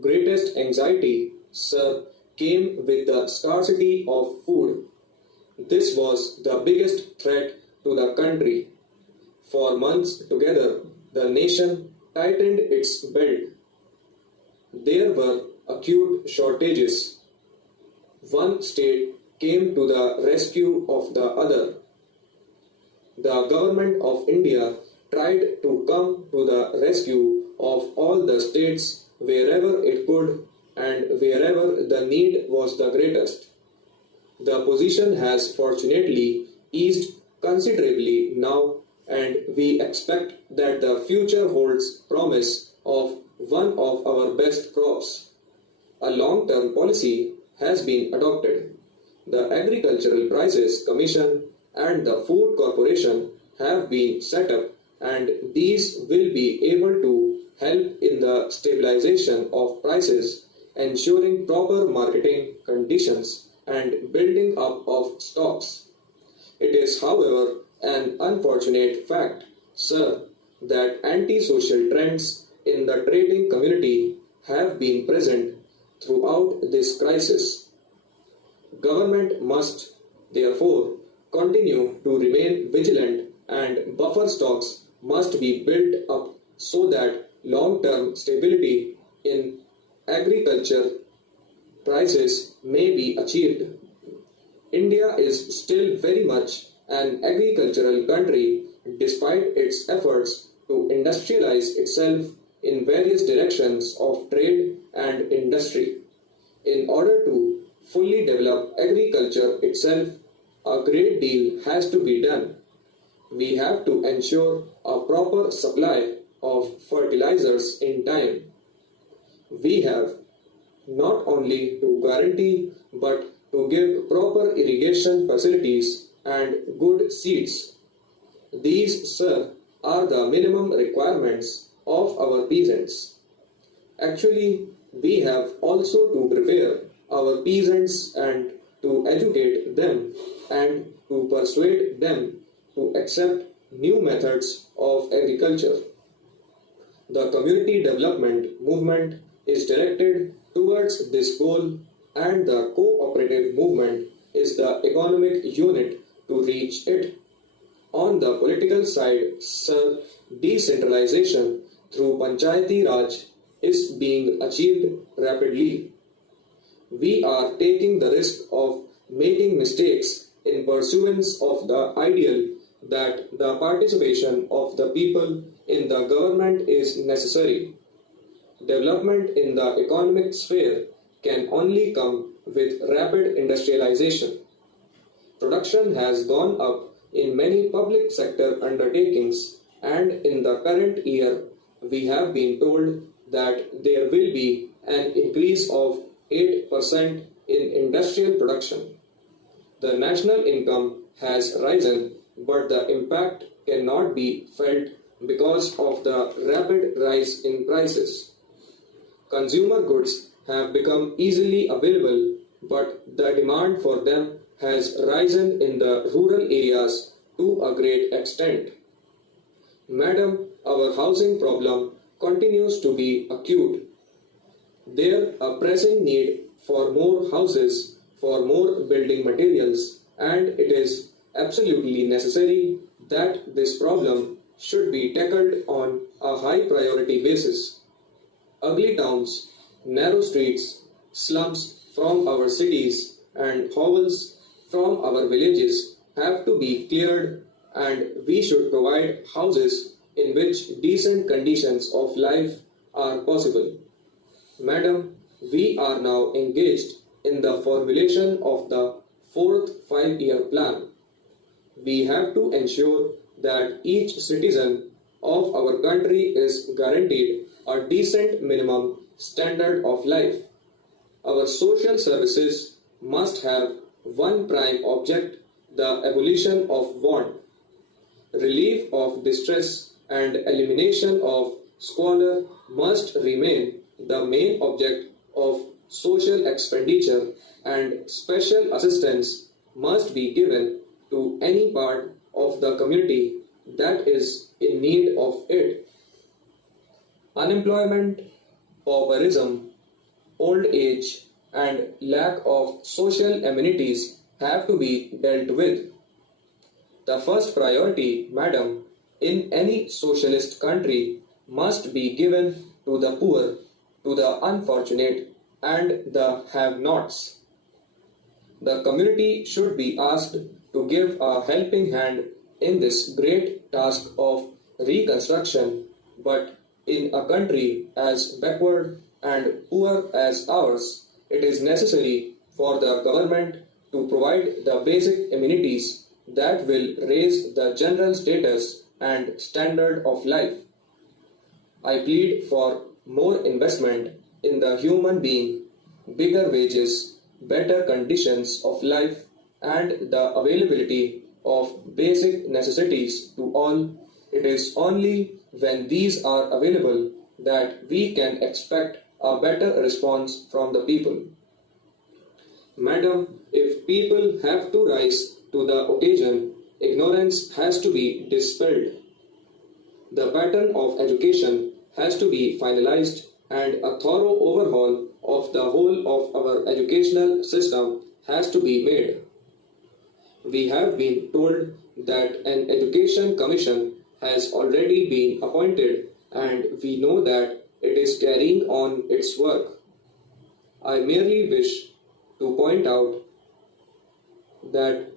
greatest anxiety, sir, came with the scarcity of food. This was the biggest threat to the country. For months together, the nation tightened its belt. There were acute shortages. One state came to the rescue of the other. The government of India tried to come to the rescue of all the states wherever it could and wherever the need was the greatest. The position has fortunately eased considerably now, and we expect that the future holds promise of one of our best crops. A long term policy has been adopted. The Agricultural Prices Commission and the Food Corporation have been set up, and these will be able to help in the stabilization of prices, ensuring proper marketing conditions and building up of stocks. It is, however, an unfortunate fact, sir, that anti-social trends in the trading community have been present throughout this crisis. Government must, therefore, continue to remain vigilant and buffer stocks must be built up so that long-term stability in agriculture prices may be achieved. India is still very much an agricultural country despite its efforts to industrialize itself in various directions of trade and industry. In order to fully develop agriculture itself, a great deal has to be done. We have to ensure a proper supply of fertilizers in time. We have not only to guarantee but to give proper irrigation facilities and good seeds. These, sir, are the minimum requirements of our peasants. Actually, we have also to prepare our peasants and to educate them and to persuade them to accept new methods of agriculture. The community development movement is directed towards this goal, and the cooperative movement is the economic unit to reach it. On the political side, sir, decentralization through Panchayati Raj is being achieved rapidly. We are taking the risk of making mistakes in pursuance of the ideal that the participation of the people in the government is necessary. Development in the economic sphere can only come with rapid industrialization. Production has gone up in many public sector undertakings, and in the current year we have been told that there will be an increase of 8% in industrial production. The national income has risen, but the impact cannot be felt because of the rapid rise in prices. Consumer goods have become easily available, but the demand for them has risen in the rural areas to a great extent. Madam, our housing problem continues to be acute. There a pressing need for more houses, for more building materials, and it is absolutely necessary that this problem should be tackled on a high priority basis. Ugly towns, narrow streets, slums from our cities, and hovels from our villages have to be cleared, and we should provide houses in which decent conditions of life are possible. Madam, we are now engaged in the formulation of the fourth five-year plan. We have to ensure that each citizen of our country is guaranteed a decent minimum standard of life. Our social services must have one prime object: the abolition of want. Relief of distress and elimination of squalor must remain the main object of social expenditure, and special assistance must be given to any part of the community that is in need of it. Unemployment, pauperism, old age, and lack of social amenities have to be dealt with. The first priority, madam, in any socialist country must be given to the poor, to the unfortunate, and the have nots. The community should be asked to give a helping hand in this great task of reconstruction, but in a country as backward and poor as ours, it is necessary for the government to provide the basic amenities that will raise the general status and standard of life. I plead for more investment in the human being, bigger wages, better conditions of life, and the availability of basic necessities to all. It is only when these are available that we can expect a better response from the people. Madam, if people have to rise to the occasion, ignorance has to be dispelled. The pattern of education has to be finalized, and a thorough overhaul of the whole of our educational system has to be made. We have been told that an education commission has already been appointed, and we know that it is carrying on its work. I merely wish to point out that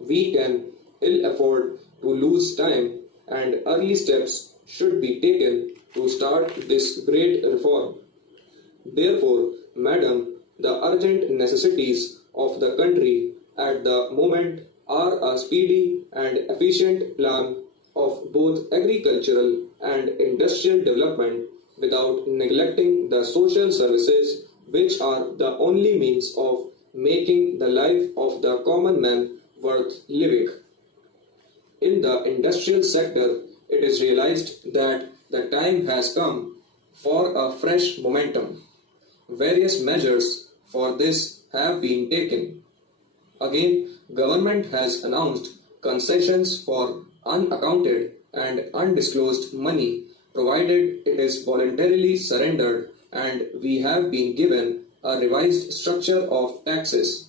we can ill afford to lose time, and early steps should be taken to start this great reform. Therefore, madam, the urgent necessities of the country at the moment are a speedy and efficient plan of both agricultural and industrial development without neglecting the social services, which are the only means of making the life of the common man worth living. In the industrial sector, it is realized that the time has come for a fresh momentum. Various measures for this have been taken. Again, government has announced concessions for unaccounted and undisclosed money, provided it is voluntarily surrendered, and we have been given a revised structure of taxes.